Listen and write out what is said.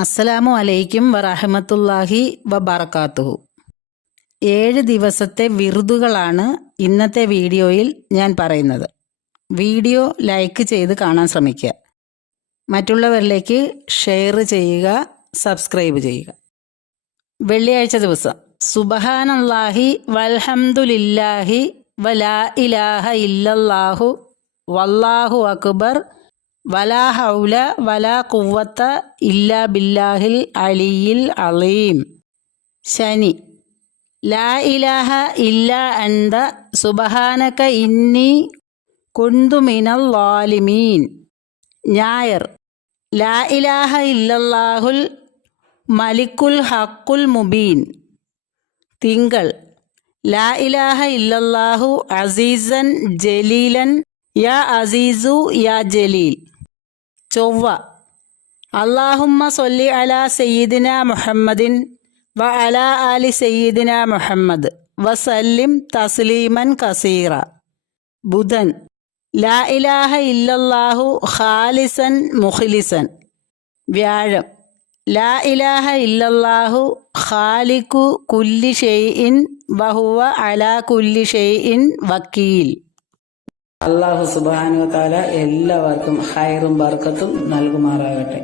അസ്സലാമു അലൈക്കും വറഹമത്തുല്ലാഹി വബർക്കാത്തുഹു ഏഴ് ദിവസത്തെ വിറുതുകളാണ് ഇന്നത്തെ വീഡിയോയിൽ ഞാൻ പറയുന്നത്. വീഡിയോ ലൈക്ക് ചെയ്ത് കാണാൻ ശ്രമിക്കുക. മറ്റുള്ളവരിലേക്ക് ഷെയർ ചെയ്യുക സബ്സ്ക്രൈബ് ചെയ്യുക. വെള്ളിയാഴ്ച ദിവസം. സുബഹാനല്ലാഹി വൽഹംദുലില്ലാഹി വലാ ഇലാഹ ഇല്ലല്ലാഹു വല്ലാഹു അക്ബർ വലാ ഹൗല വലാ കുവ്വത്ത ഇല്ലാ ബില്ലാഹിൽ അലിയിൽ അളീം. ശനി. ലാ ഇലാഹ ഇല്ലാ അന്ത സുബഹാനക ഇന്നി കുന്തുമിനൽ ലാലിമീൻ. ഞായർ. ലാ ഇലാഹ ഇല്ലല്ലാഹുൽ മലിക്കുൽ ഹക്കുൽ മുബീൻ. തിങ്കൾ. ലാ ഇലാഹ ഇല്ലല്ലാഹു അസീസൻ ജലീലൻ. യാ അസീസു യാ ജലീൽ. ചൊവ്വ അള്ളാഹുമ്മ സൊല്ലി അല സയ്യിദിന മുഹമ്മദിൻ വ അല ആലി സയ്യിദിന മുഹമ്മദ് വസല്ലിം തസ്ലീമൻ കസീറ ബുധൻ ലാ ഇലാഹ ഇല്ലല്ലാഹു ഖാലിസൻ മുഖ്ലിസൻ വ്യാഴം ലാ ഇലാഹ ഇല്ലല്ലാഹു ഖാലിഖു കുല്ലി ഷെയ്ഇൻ വഹുവ അലാ കുല്ലി ഷെയ്ഇൻ വക്കീൽ അള്ളാഹു സുബാനു താല എല്ലാവർക്കും ഹൈറും ബർക്കത്തും നൽകുമാറാകട്ടെ.